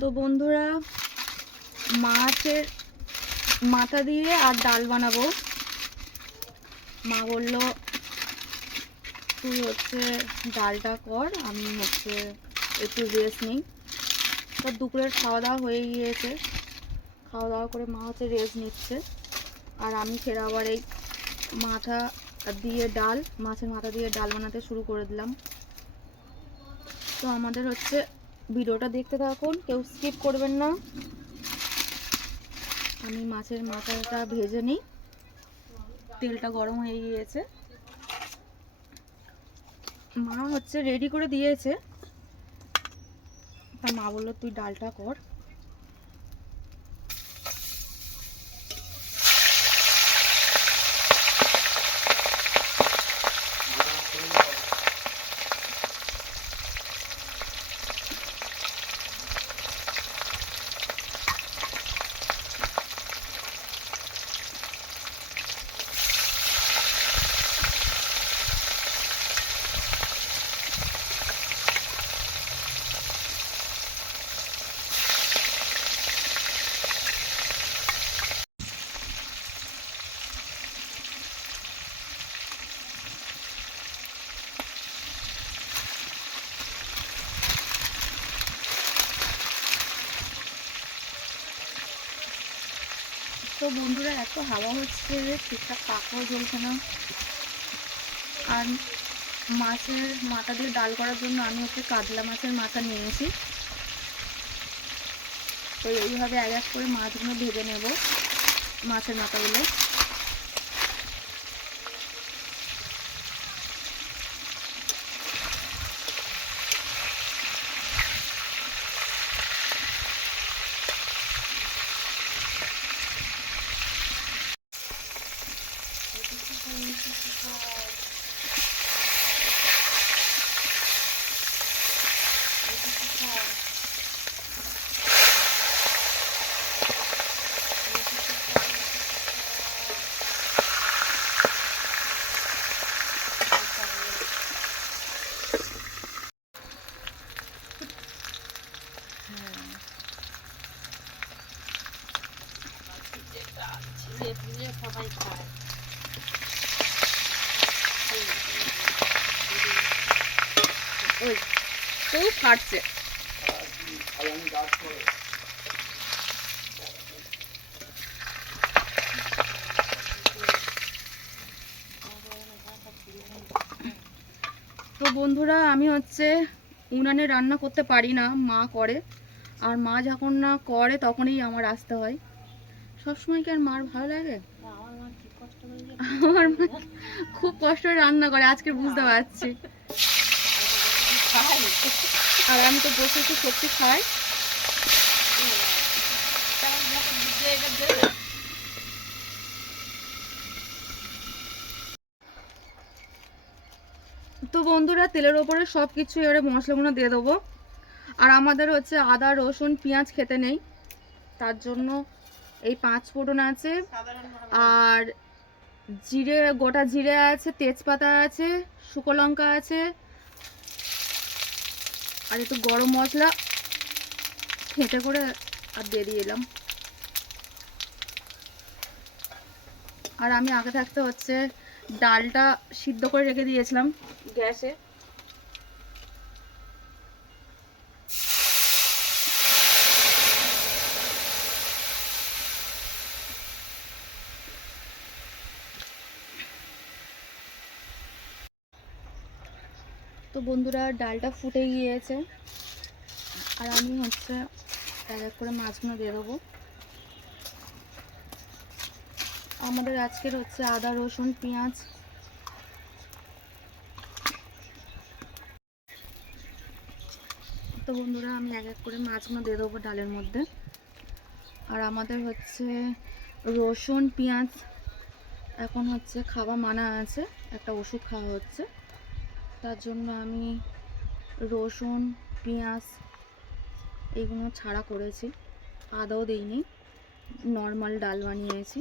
তো বন্ধুরা, মাছের মাথা দিয়ে আর ডাল বানাবো। মা বলল তুই হচ্ছে ডালটা কর, আমি হচ্ছে একটু রেস্ট নিই। তো দুপুরের খাওয়া দাওয়া হয়ে গিয়েছে, খাওয়া দাওয়া করে মা হচ্ছে রেস্ট নিচ্ছে, আর আমি ফের আবার এই মাথা দিয়ে ডাল, মাছের মাথা দিয়ে ডাল বানাতে শুরু করে দিলাম। তো আমাদের হচ্ছে ভিডিওটা দেখতে থাকুন, কেউ স্কিপ করবেন না। আমি মাছের মাথাটা ভেজে নিই, তেলটা গরম হয়ে গিয়েছে, মা হচ্ছে রেডি করে দিয়েছে। তা মা বললো তুই ডালটা কর। তো বন্ধুরা, এত হাওয়া হচ্ছে, ঠিকঠাক পাখাও জ্বলছে না। আর মাছের মাথা দিয়ে ডাল করার জন্য আমি হচ্ছে কাতলা মাছের মাথা নিয়েছি। তো এইভাবে এক এক করে মাছগুলো ভেজে নেব, মাছের মাথাগুলো। সবাই খায়। ওই তো ফাটছে। তো বন্ধুরা, আমি হচ্ছে উনানে রান্না করতে পারি না, মা করে। আর মা যখন না করে তখনই আমার আসতে হয়। সবসময় কি আর মার ভালো লাগে? আমার মা খুব কষ্ট করে রান্না করে, আজকে বুঝতে পারছি। আর আমি তো বসে একটু সত্যি খাই। তো বন্ধুরা, তেলের ওপরে সব কিছু এবারে মশলাগুলো দিয়ে দেবো। আর আমাদের হচ্ছে আদা রসুন পেঁয়াজ খেতে নেই, তার জন্য এই 5 ফোড়ন আছে, আর জিরে, গোটা জিরে আছে, তেজপাতা আছে, শুকনো লঙ্কা আছে, আর একটু গরম মশলা খেটে করে আর দিয়ে দিলাম। আর আমি আগে থাকতে হচ্ছে ডালটা সিদ্ধ করে রেখে দিয়েছিলাম গ্যাসে। তো বন্ধুরা, ডালটা ফুটে গিয়েছে, আর আমি হচ্ছে এক এক করে মাছগুলো দিয়ে দেবো। আমাদের আজকের হচ্ছে আদা রসুন পেঁয়াজ। তো বন্ধুরা, আমি এক এক করে মাছগুলো দিয়ে দেবো ডালের মধ্যে। আর আমাদের হচ্ছে রসুন পেঁয়াজ এখন হচ্ছে খাওয়া মানা আছে, একটা ওষুধ খাওয়া হচ্ছে, তার জন্য আমি রসুন পেঁয়াজ এইগুলো ছাড়া করেছি, আদাও দিইনি, নর্মাল ডাল বানিয়েছি।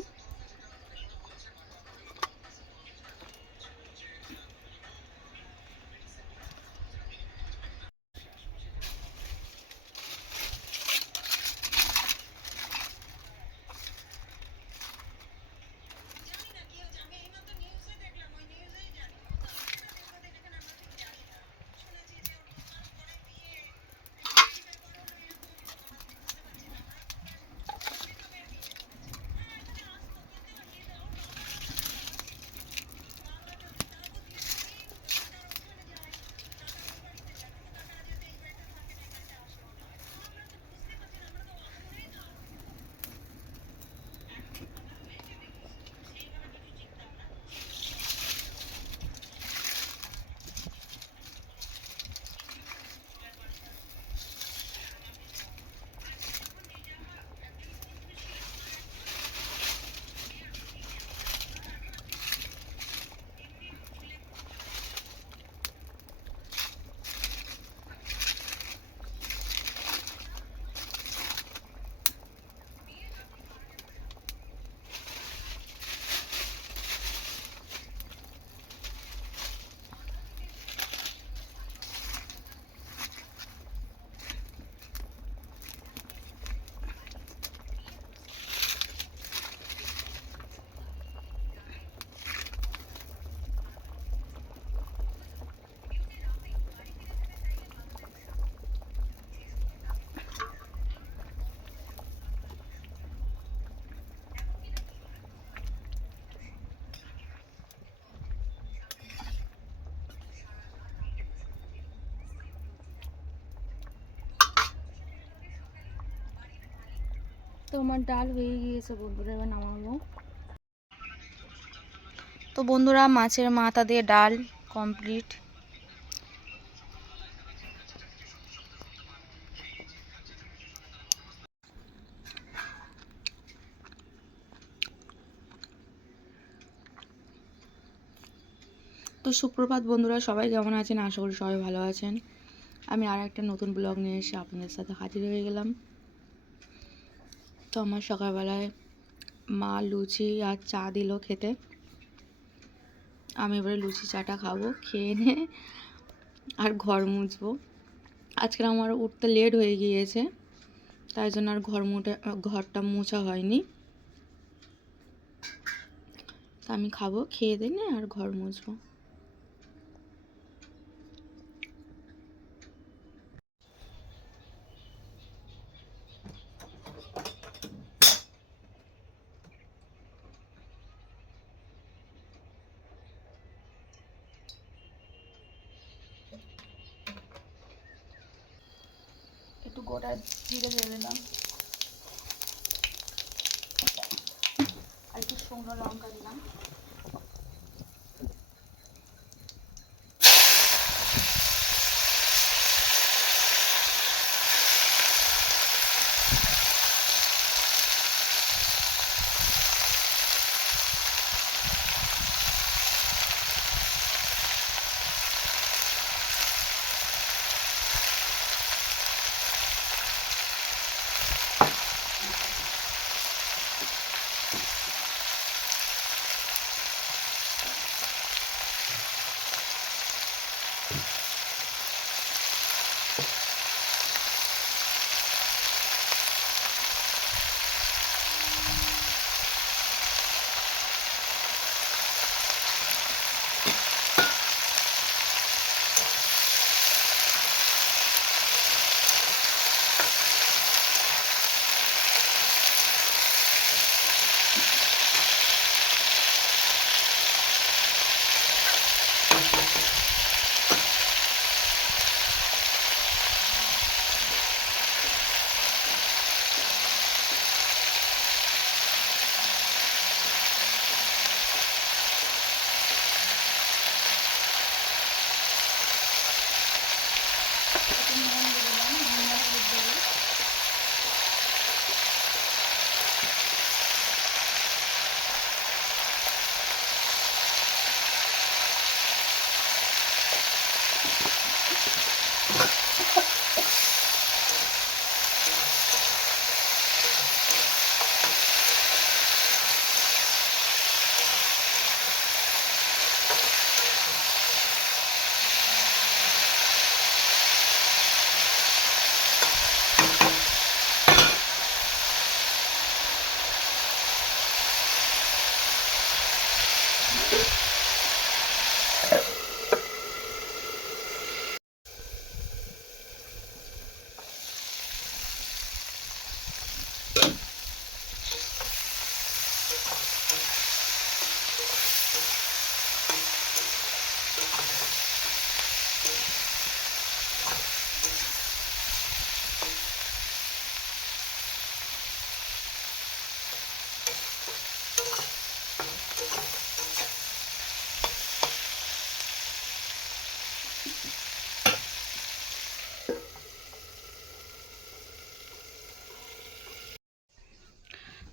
তো আমার ডাল হয়ে গিয়েছে বন্ধুরা, এবার নামাবো। তো বন্ধুরা মাছের মাথা দিয়ে ডাল কমপ্লিট। তো সুপ্রভাত বন্ধুরা, সবাই কেমন আছেন? আশা করি সবাই ভালো আছেন। আমি আর একটা নতুন ব্লগ নিয়ে এসে আপনাদের সাথে হাজির হয়ে গেলাম। তো আমার সকালবেলায় মা লুচি আর চা দিল খেতে। আমি এবারে লুচি চাটা খাবো, খেয়ে নে আর ঘর মুছবো। আজকে আমার উঠতে লেট হয়ে গিয়েছে, তাই জন্য আর ঘরটা মোছা হয়নি। তা আমি খাবো, খেয়ে দিয়ে আর ঘর মুছবো। একটু গোটা জিরে দিয়ে দিলাম আর একটু শুকনো লঙ্কা দিলাম।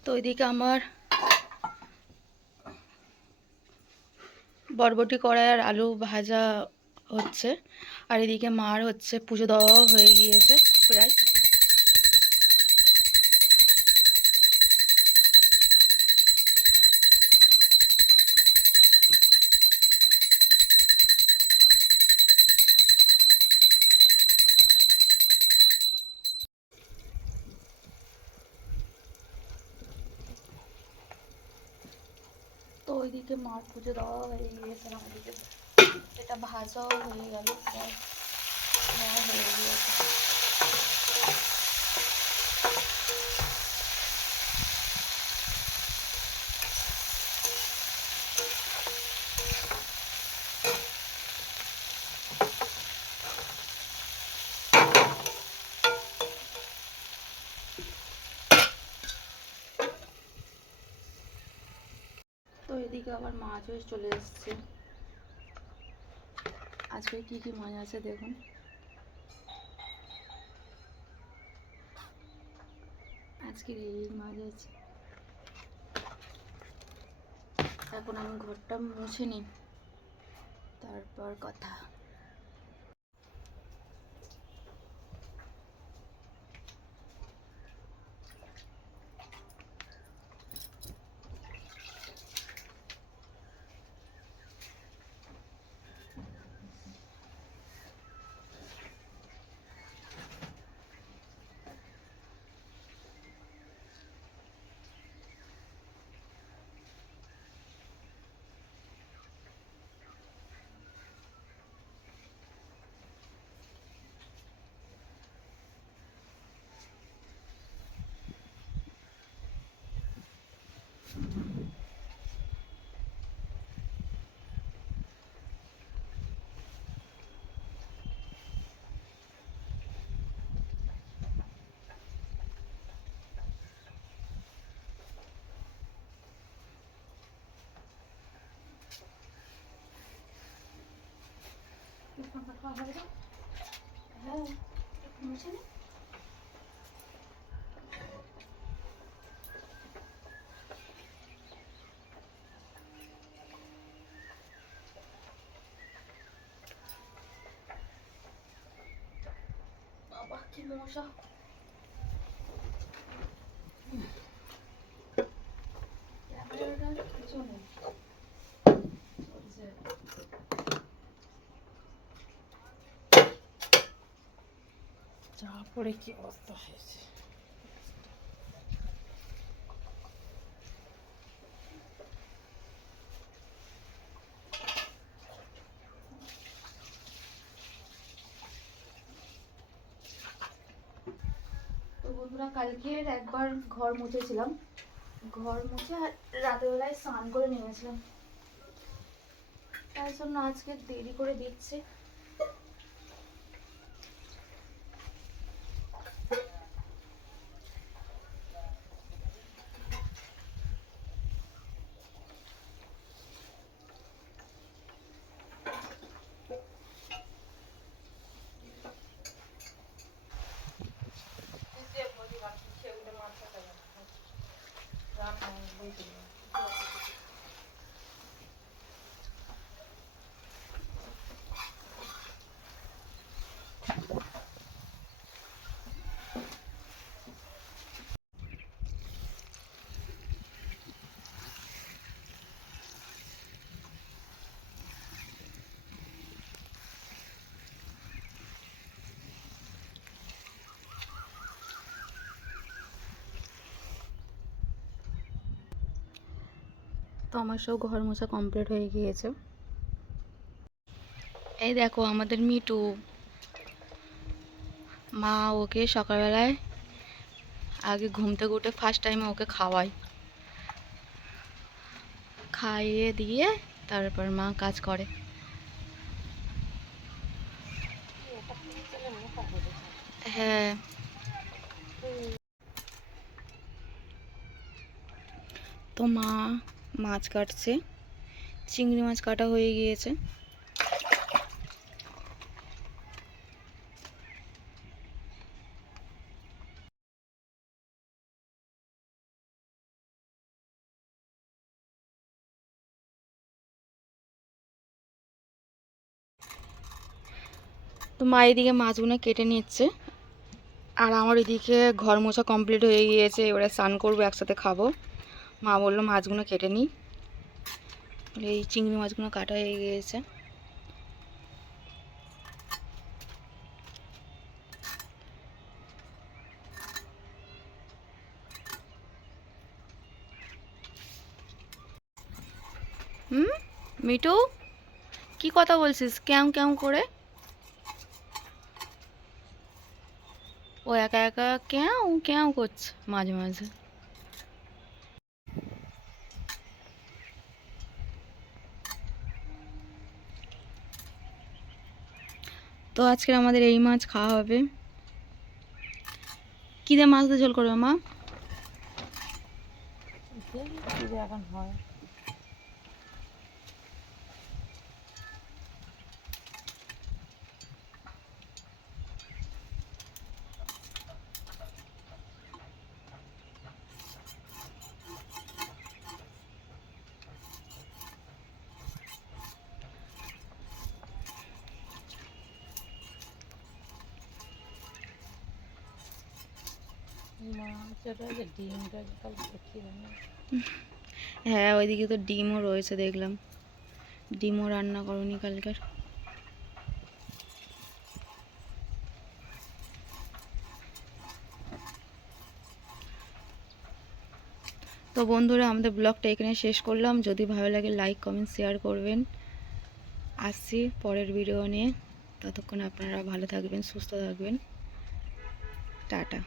তো ওইদিকে আমার বরবটি কড়াই আর আলু ভাজা হচ্ছে, আর এদিকে মার হচ্ছে পুজো দেওয়া হয়ে গিয়েছে প্রায়। তো ওইদিকে মার পুজো দেওয়া হয়ে গিয়েছে, আমাদেরকে এটা ভাজাও হয়ে গেল, প্রায় নেওয়া হয়ে গিয়েছে। এদিকে আবার মাছও চলে এসছে। আজকে কি কি মাছ আছে দেখুন। আজকে এই মাছ আছে। এখন আমি ঘরটা মুছে নিই, তারপর কথা। হ্যাঁ, মুছে নে। বাবা কি মশা! ক্যামেরাটার কিছু নেই। চা পড়ে কি অবস্থা হয়েছে। তো বন্ধুরা, কালকের একবার ঘর মুছেছিলাম, ঘর মুছে রাতের বেলায় স্নান করে নেমেছিলাম, তাই জন্য আজকে দেরি করে দিচ্ছে। তো আমার সব ঘর মোছা কমপ্লিট হয়ে গিয়েছে। এই দেখো আমাদের মিটু, মা ওকে সকালবেলায় আগে ঘুম থেকে উঠে ফার্স্ট টাইমে ওকে খাইয়ে দিয়ে তারপর মা কাজ করে। হ্যাঁ, তো মা মাছ কাটছে, চিংড়ি মাছ কাটা হয়ে গিয়েছে। তো মা এদিকে মাছগুলো কেটে নিচ্ছে, আর আমার এদিকে ঘর মোছা কমপ্লিট হয়ে গিয়েছে। এবারে স্নান করবো, একসাথে খাবো। মা বললো মাছগুলো কেটে নিই, এই চিংড়ি মাছগুলো কাটা হয়ে গিয়েছে। মিটু, কি কথা বলছিস কেমন কেমন করে? ও একা একা কেউ কেউ করছে মাঝে মাঝে। তো আজকে আমাদের এই মাছ খাওয়া হবে। কি দিয়ে মাছ দিয়ে ঝোল করবে মা? এখন হয় মাছের যে ডিমটা কাল দেখি রান্না হ্যাঁ ওইদিকে তো ডিমও রয়েছে দেখলাম, ডিমও রান্না করনি কালকের। তো বন্ধুরা আমাদের ব্লগটা এখানে শেষ করলাম। যদি ভালো লাগে লাইক কমেন্ট শেয়ার করবেন। আসছি পরের ভিডিও নিয়ে, ততক্ষণ আপনারা ভালো থাকবেন, সুস্থ থাকবেন। টাটা।